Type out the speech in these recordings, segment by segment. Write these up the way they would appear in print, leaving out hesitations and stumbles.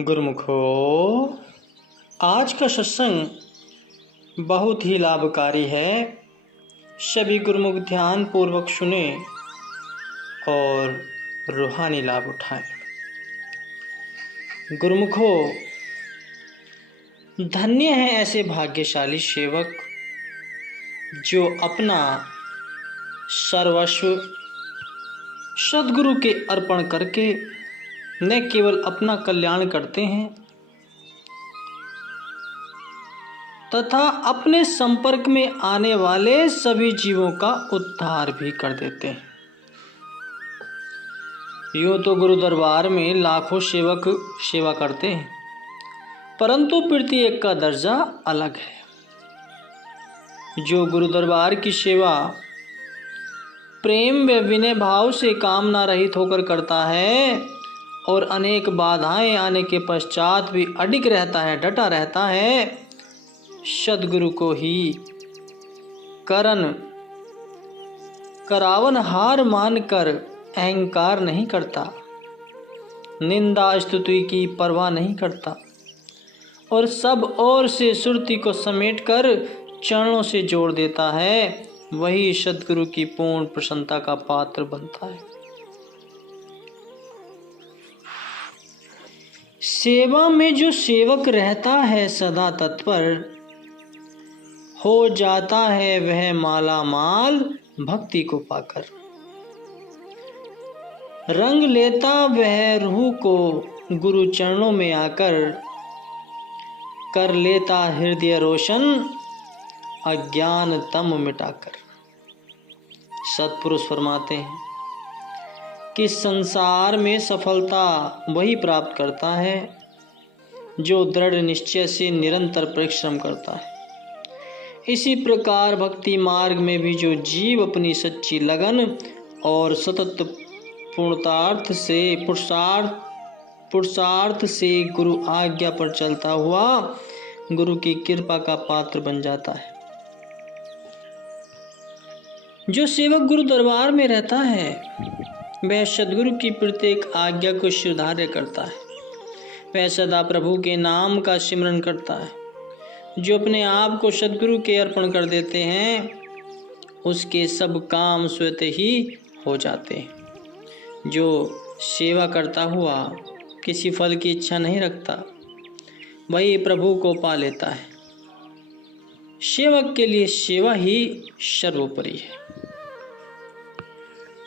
गुरुमुखो, आज का सत्संग बहुत ही लाभकारी है। सभी गुरुमुख ध्यान पूर्वक सुने और रूहानी लाभ उठाएं। गुरुमुखो, धन्य है ऐसे भाग्यशाली सेवक जो अपना सर्वस्व सद्गुरु के अर्पण करके न केवल अपना कल्याण करते हैं तथा अपने संपर्क में आने वाले सभी जीवों का उद्धार भी कर देते हैं। यूं तो गुरु दरबार में लाखों सेवक सेवा करते हैं, परंतु प्रत्येक का दर्जा अलग है। जो गुरु दरबार की सेवा प्रेम व विनय भाव से कामना रहित होकर करता है और अनेक बाधाएं आने के पश्चात भी अडिग रहता है, डटा रहता है, सद्गुरु को ही करावन हार मानकर अहंकार नहीं करता, निंदा स्तुति की परवाह नहीं करता और सब ओर से सुरती को समेटकर चरणों से जोड़ देता है, वही सद्गुरु की पूर्ण प्रसन्नता का पात्र बनता है। सेवा में जो सेवक रहता है सदा तत्पर, हो जाता है वह माला माल भक्ति को पाकर। रंग लेता वह रूह को गुरु चरणों में आकर, कर लेता हृदय रोशन अज्ञान तम मिटाकर। सत्पुरुष फरमाते हैं कि संसार में सफलता वही प्राप्त करता है जो दृढ़ निश्चय से निरंतर परिश्रम करता है। इसी प्रकार भक्ति मार्ग में भी जो जीव अपनी सच्ची लगन और सतत पुरुषार्थ से गुरु आज्ञा पर चलता हुआ गुरु की कृपा का पात्र बन जाता है। जो सेवक गुरु दरबार में रहता है वह सद्गुरु की प्रत्येक आज्ञा को सुधार्य करता है। वह सदा प्रभु के नाम का सिमरन करता है। जो अपने आप को सद्गुरु के अर्पण कर देते हैं उसके सब काम स्वतः ही हो जाते हैं। जो सेवा करता हुआ किसी फल की इच्छा नहीं रखता वही प्रभु को पा लेता है। सेवक के लिए सेवा ही सर्वोपरि है।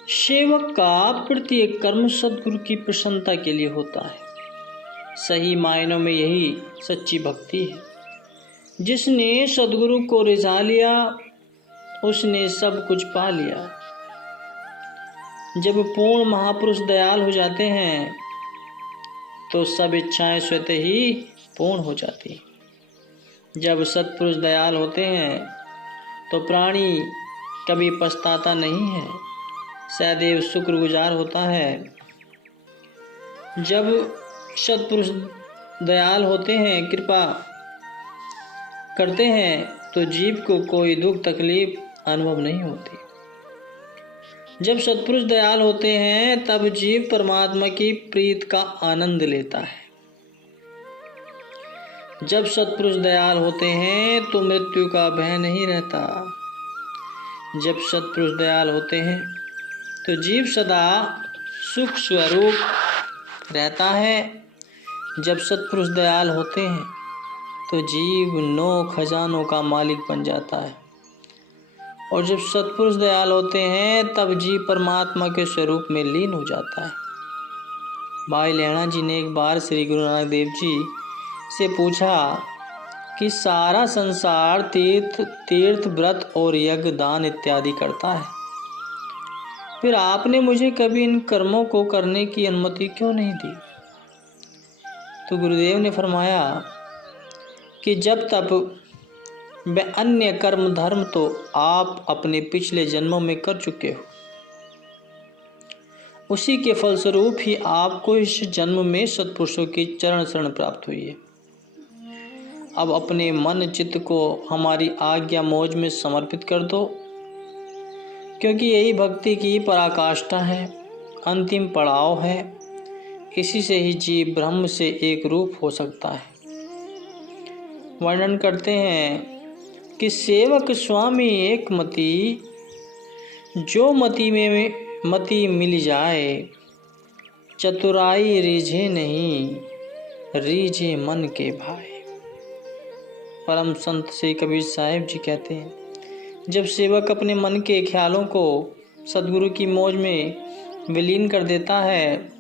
सेवक का प्रत्येक कर्म सद्गुरु की प्रसन्नता के लिए होता है। सही मायनों में यही सच्ची भक्ति है। जिसने सद्गुरु को रिझा लिया उसने सब कुछ पा लिया। जब पूर्ण महापुरुष दयाल हो जाते हैं तो सब इच्छाएं स्वतः ही पूर्ण हो जाती। जब सत्पुरुष दयाल होते हैं तो प्राणी कभी पछताता नहीं है, सदैव शुक्रगुजार होता है। जब सत्पुरुष दयाल होते हैं, कृपा करते हैं तो जीव को कोई दुख तकलीफ अनुभव नहीं होती। जब सत्पुरुष दयाल होते हैं तब जीव परमात्मा की प्रीत का आनंद लेता है। जब सत्पुरुष दयाल होते हैं तो मृत्यु का भय नहीं रहता। जब सत्पुरुष दयाल होते हैं तो जीव सदा सुख स्वरूप रहता है। जब सत्पुरुष दयाल होते हैं तो जीव 9 खजानों का मालिक बन जाता है और जब सत्पुरुष दयाल होते हैं तब जीव परमात्मा के स्वरूप में लीन हो जाता है। भाई लहणा जी ने एक बार श्री गुरु नानक देव जी से पूछा कि सारा संसार तीर्थ व्रत और यज्ञ दान इत्यादि करता है, फिर आपने मुझे कभी इन कर्मों को करने की अनुमति क्यों नहीं दी? तो गुरुदेव ने फरमाया कि जब तक वह अन्य कर्म धर्म तो आप अपने पिछले जन्मों में कर चुके हो, उसी के फलस्वरूप ही आपको इस जन्म में सत्पुरुषों की चरण शरण प्राप्त हुई है। अब अपने मन चित्त को हमारी आज्ञा मौज में समर्पित कर दो, क्योंकि यही भक्ति की पराकाष्ठा है, अंतिम पड़ाव है। इसी से ही जीव ब्रह्म से एक रूप हो सकता है। वर्णन करते हैं कि सेवक स्वामी एक मति, जो मति में मति मिल जाए, चतुराई रीझे नहीं, रीझे मन के भाई। परम संत श्री कबीर साहिब जी कहते हैं, जब सेवक अपने मन के ख्यालों को सदगुरु की मौज में विलीन कर देता है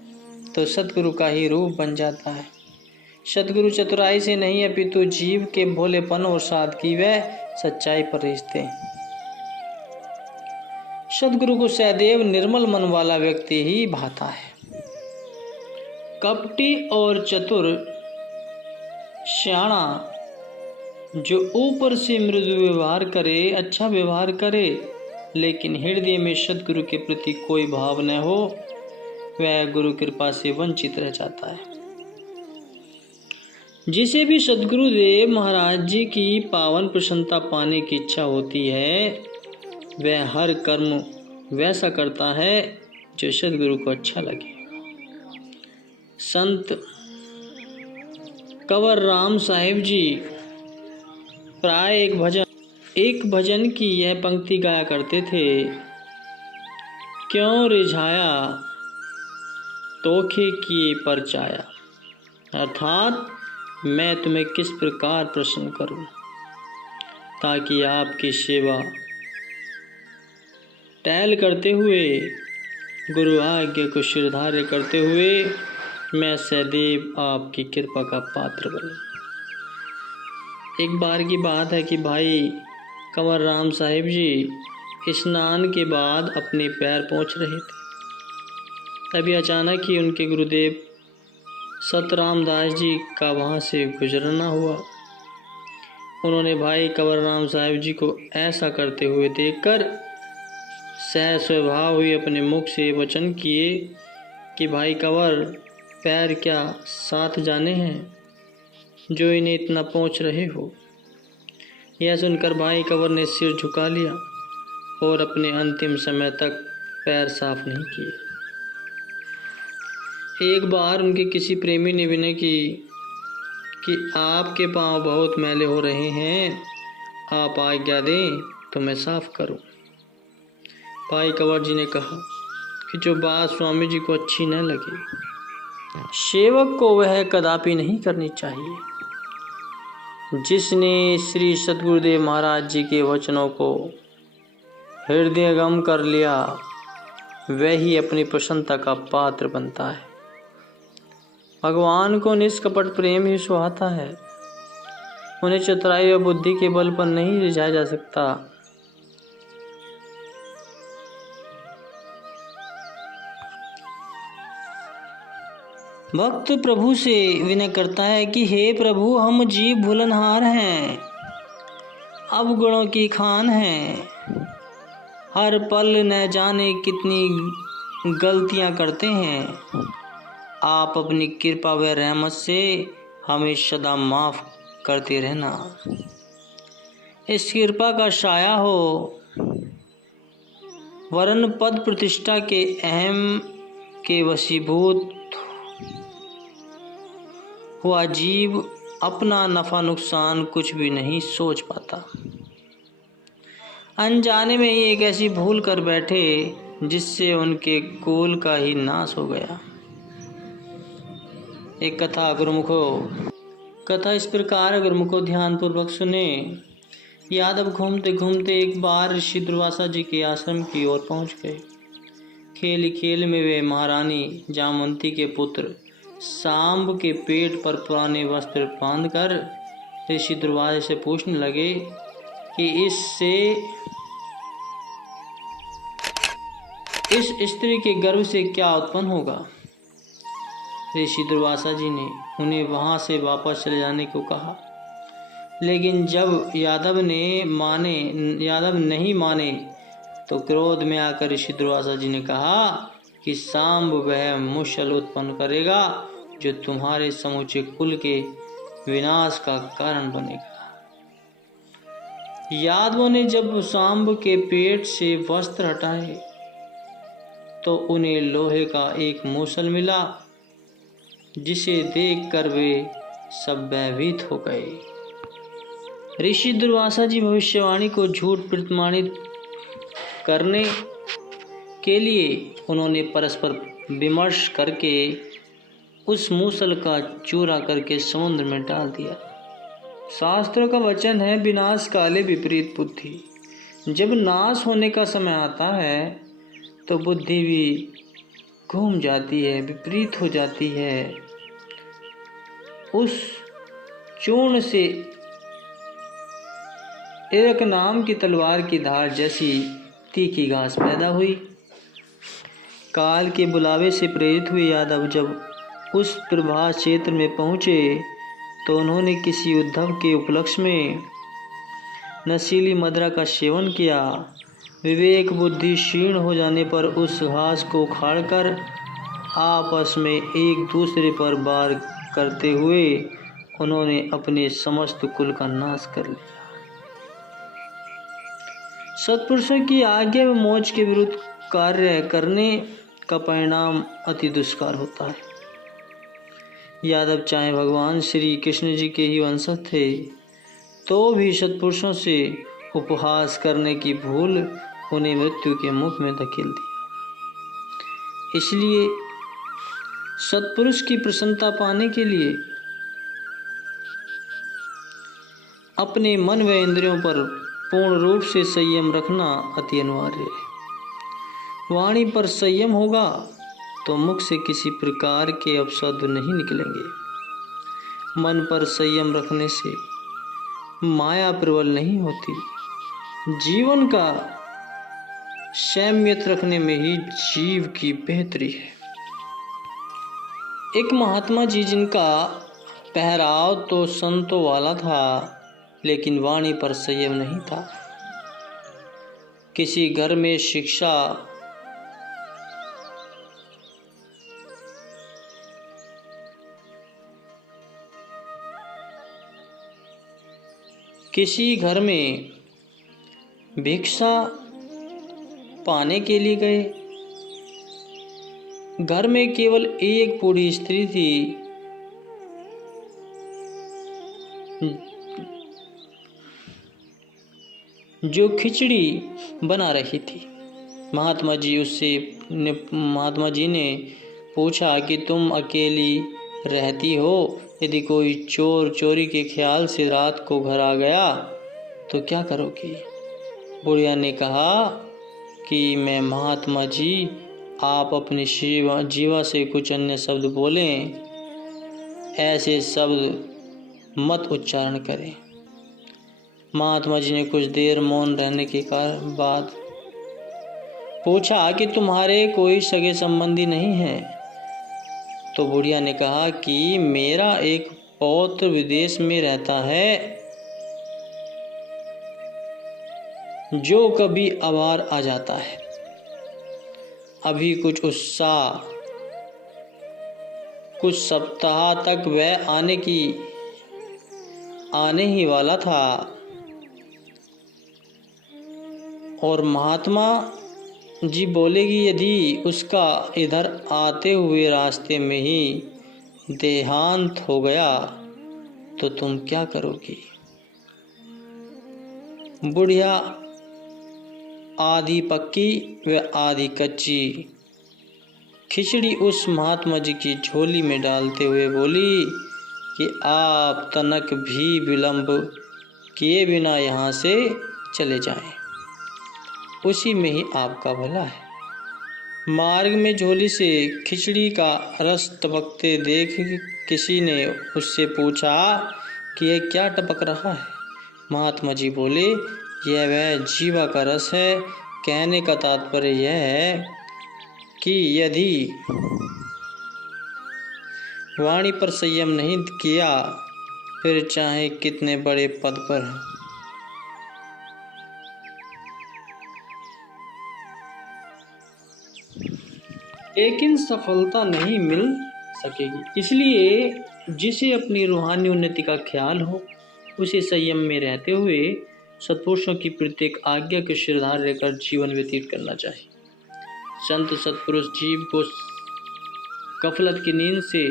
तो सदगुरु का ही रूप बन जाता है। सदगुरु चतुराई से नहीं अपितु जीव के भोलेपन और सादगी व सच्चाई पर रिश्ते हैं। सदगुरु को सदैव निर्मल मन वाला व्यक्ति ही भाता है। कपटी और चतुर श्याणा जो ऊपर से मृदु व्यवहार करे, अच्छा व्यवहार करे, लेकिन हृदय में सदगुरु के प्रति कोई भाव न हो, वह गुरु कृपा से वंचित रह जाता है। जिसे भी सदगुरुदेव महाराज जी की पावन प्रसन्नता पाने की इच्छा होती है, वह हर कर्म वैसा करता है जो सदगुरु को अच्छा लगे। संत कंवर राम साहिब जी प्राय एक भजन की यह पंक्ति गाया करते थे, क्यों रिझाया तोखे किए परचाया, अर्थात मैं तुम्हें किस प्रकार प्रसन्न करूं ताकि आपकी सेवा टहल करते हुए, गुरु आज्ञा को शिरधार्य करते हुए मैं सदैव आपकी कृपा का पात्र बनूं। एक बार की बात है कि भाई कंवर राम साहिब जी स्नान के बाद अपने पैर पोंछ रहे थे। तभी अचानक ही उनके गुरुदेव सतराम दास जी का वहाँ से गुजरना हुआ। उन्होंने भाई कंवर राम साहिब जी को ऐसा करते हुए देखकर सहज स्वभाव हुई अपने मुख से वचन किए कि भाई कंवर, पैर क्या साथ जाने हैं जो इन्हें इतना पोंछ रहे हो। यह सुनकर भाई कंवर ने सिर झुका लिया और अपने अंतिम समय तक पैर साफ नहीं किए। एक बार उनके किसी प्रेमी ने विनय की कि आपके पांव बहुत मैले हो रहे हैं, आप आज्ञा दें तो मैं साफ करूं। भाई कंवर जी ने कहा कि जो बात स्वामी जी को अच्छी न लगे, सेवक को वह कदापि नहीं करनी चाहिए। जिसने श्री सद्गुरुदेव महाराज जी के वचनों को हृदयगम कर लिया, वह ही अपनी प्रसन्नता का पात्र बनता है। भगवान को निष्कपट प्रेम ही सुहाता है। उन्हें चतुराई और बुद्धि के बल पर नहीं रिझाया जा सकता। भक्त प्रभु से विनय करता है कि हे प्रभु, हम जीव भूलनहार हैं, अवगुणों की खान हैं, हर पल न जाने कितनी गलतियां करते हैं। आप अपनी कृपा व रहमत से हमें सदा माफ करते रहना। इस कृपा का साया हो, वरन पद प्रतिष्ठा के अहम के वशीभूत हुआ जीव अपना नफा नुकसान कुछ भी नहीं सोच पाता। अनजाने में ही एक ऐसी भूल कर बैठे जिससे उनके कुल का ही नाश हो गया। एक कथा इस प्रकार गुरुमुखो ध्यान पूर्वक सुने। यादव घूमते घूमते एक बार ऋषि दुर्वासा जी के आश्रम की ओर पहुंच गए। खेल खेल में वे महारानी जामवंती के पुत्र सांब के पेट पर पुराने वस्त्र बांधकर ऋषि दुर्वासा से पूछने लगे कि इस स्त्री के गर्भ से क्या उत्पन्न होगा। ऋषि दुर्वासा जी ने उन्हें वहां से वापस चले जाने को कहा, लेकिन जब यादव नहीं माने तो क्रोध में आकर ऋषि दुर्वासा जी ने कहा कि सांब वह मुशल उत्पन्न करेगा जो तुम्हारे समूचे कुल के विनाश का कारण बनेगा। यादवों ने जब सांब के पेट से वस्त्र हटाए तो उन्हें लोहे का एक मूसल मिला जिसे देखकर वे सब भयभीत हो गए। ऋषि दुर्वासा जी भविष्यवाणी को झूठ प्रमाणित करने के लिए उन्होंने परस्पर विमर्श करके उस मूसल का चूरा करके समुद्र में डाल दिया। शास्त्रों का वचन है, विनाश काले विपरीत बुद्धि। जब नाश होने का समय आता है तो बुद्धि भी घूम जाती है, विपरीत हो जाती है। उस चूर्ण से एक नाम की तलवार की धार जैसी तीखी घास पैदा हुई। काल के बुलावे से प्रेरित हुए यादव जब उस प्रभास क्षेत्र में पहुंचे तो उन्होंने किसी उद्धव के उपलक्ष्य में नशीली मदिरा का सेवन किया। विवेक बुद्धि क्षीण हो जाने पर उस घास को उखाड़कर आपस में एक दूसरे पर वार करते हुए उन्होंने अपने समस्त कुल का नाश कर लिया। सत्पुरुषों की आज्ञा व मौज के विरुद्ध कार्य करने का परिणाम अति दुष्कर होता है। यादव चाहे भगवान श्री कृष्ण जी के ही वंशज थे तो भी सत्पुरुषों से उपहास करने की भूल उन्हें मृत्यु के मुख में धकेल दिया। इसलिए सत्पुरुष की प्रसन्नता पाने के लिए अपने मन व इंद्रियों पर पूर्ण रूप से संयम रखना अति अनिवार्य है। वाणी पर संयम होगा तो मुख से किसी प्रकार के अपशब्द नहीं निकलेंगे। मन पर संयम रखने से माया प्रबल नहीं होती। जीवन का संयमित रखने में ही जीव की बेहतरी है। एक महात्मा जी जिनका पहराव तो संतों वाला था लेकिन वाणी पर संयम नहीं था। किसी घर में शिक्षा किसी घर में भिक्षा पाने के लिए गए। घर में केवल एक बूढ़ी स्त्री थी जो खिचड़ी बना रही थी। महात्मा जी ने पूछा कि तुम अकेली रहती हो, यदि कोई चोर चोरी के ख्याल से रात को घर आ गया तो क्या करोगी? बुढ़िया ने कहा कि मैं महात्मा जी, आप अपनी जीवा से कुछ अन्य शब्द बोलें, ऐसे शब्द मत उच्चारण करें। महात्मा जी ने कुछ देर मौन रहने के बाद पूछा कि तुम्हारे कोई सगे संबंधी नहीं है? तो बुढ़िया ने कहा कि मेरा एक पौत्र विदेश में रहता है जो कभी अबार आ जाता है। अभी कुछ सप्ताह तक वह आने ही वाला था और महात्मा जी बोलेगी यदि उसका इधर आते हुए रास्ते में ही देहांत हो गया तो तुम क्या करोगी? बुढ़िया आधी पक्की व आधी कच्ची खिचड़ी उस महात्मा जी की झोली में डालते हुए बोली कि आप तनक भी विलंब किए बिना यहाँ से चले जाएं, उसी में ही आपका भला है। मार्ग में झोली से खिचड़ी का रस टपकते देख किसी ने उससे पूछा कि यह क्या टपक रहा है? महात्मा जी बोले, यह वह जीवा का रस है। कहने का तात्पर्य यह है कि यदि वाणी पर संयम नहीं किया फिर चाहे कितने बड़े पद पर हो, लेकिन सफलता नहीं मिल सकेगी। इसलिए जिसे अपनी रूहानी उन्नति का ख्याल हो उसे संयम में रहते हुए सत्पुरुषों की प्रत्येक आज्ञा के सिरधार लेकर जीवन व्यतीत करना चाहिए। संत सत्पुरुष जीव को गफलत की नींद से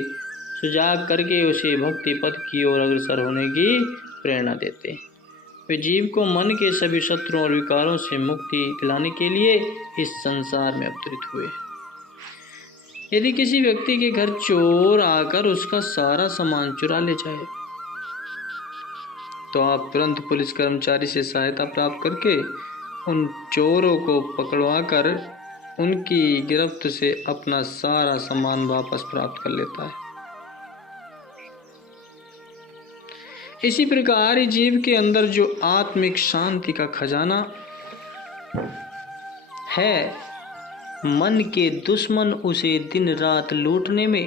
सुजाग करके उसे भक्ति पथ की ओर अग्रसर होने की प्रेरणा देते। वे जीव को मन के सभी शत्रुओं और विकारों से मुक्ति दिलाने के लिए इस संसार में अवतरित हुए। यदि किसी व्यक्ति के घर चोर आकर उसका सारा सामान चुरा ले जाए तो आप तुरंत पुलिस कर्मचारी से सहायता प्राप्त करके उन चोरों को पकड़वाकर उनकी गिरफ्त से अपना सारा सामान वापस प्राप्त कर लेता है। इसी प्रकार जीव के अंदर जो आत्मिक शांति का खजाना है, मन के दुश्मन उसे दिन रात लूटने में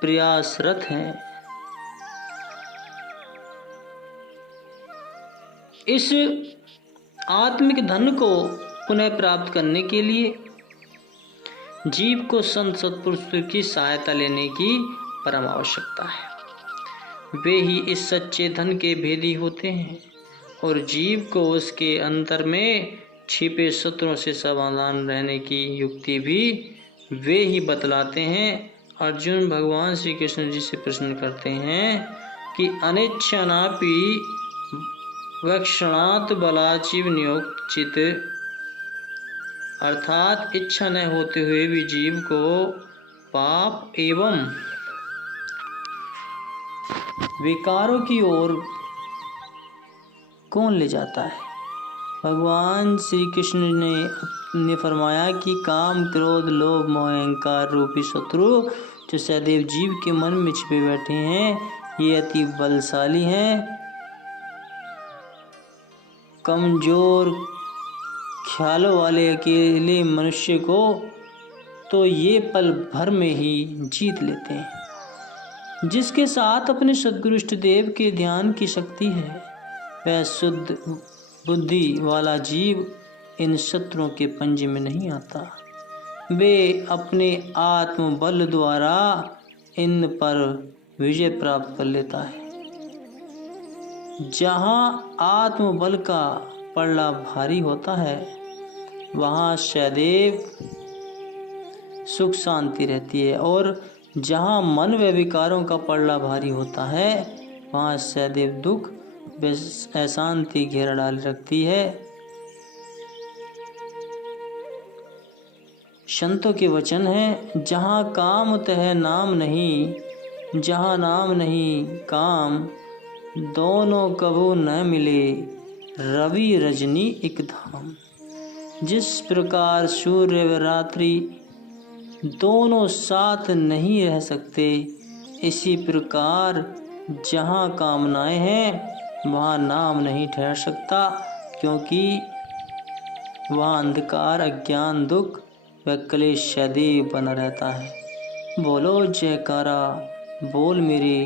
प्रयासरत हैं। इस आत्मिक धन को पुनः प्राप्त करने के लिए जीव को संत सत्पुरुषों की सहायता लेने की परम आवश्यकता है। वे ही इस सच्चे धन के भेदी होते हैं और जीव को उसके अंतर में छिपे शत्रुओं से सावधान रहने की युक्ति भी वे ही बतलाते हैं। अर्जुन भगवान श्री कृष्ण जी से प्रश्न करते हैं कि अनिच्छनापि वक्षणात् बलाचिव नियोक्चित, अर्थात इच्छा न होते हुए भी जीव को पाप एवं विकारों की ओर कौन ले जाता है। भगवान श्री कृष्ण ने फरमाया कि काम, क्रोध, लोभ, मोह, अहंकार रूपी शत्रु जो सदैव जीव के मन में छिपे बैठे हैं, ये अति बलशाली हैं। कमजोर ख्यालों वाले अकेले मनुष्य को तो ये पल भर में ही जीत लेते हैं। जिसके साथ अपने सद्गुरु इष्ट देव के ध्यान की शक्ति है, वह शुद्ध बुद्धि वाला जीव इन शत्रुओं के पंजे में नहीं आता। वे अपने आत्मबल द्वारा इन पर विजय प्राप्त कर लेता है। जहाँ आत्मबल का पल्ला भारी होता है, वहाँ सदैव सुख शांति रहती है, और जहाँ मन व विकारों का पल्ला भारी होता है, वहाँ सदैव दुख व अशांति घेरा डाल रखती है। संतों के वचन है, जहाँ काम तह नाम नहीं, जहाँ नाम नहीं काम, दोनों कबू न मिले, रवि रजनी एक धाम। जिस प्रकार सूर्य व रात्रि दोनों साथ नहीं रह सकते, इसी प्रकार जहाँ कामनाएं हैं वहाँ नाम नहीं ठहर सकता, क्योंकि वहाँ अंधकार, अज्ञान, दुख व क्लेश सदैव बना रहता है। बोलो जयकारा, बोल मेरे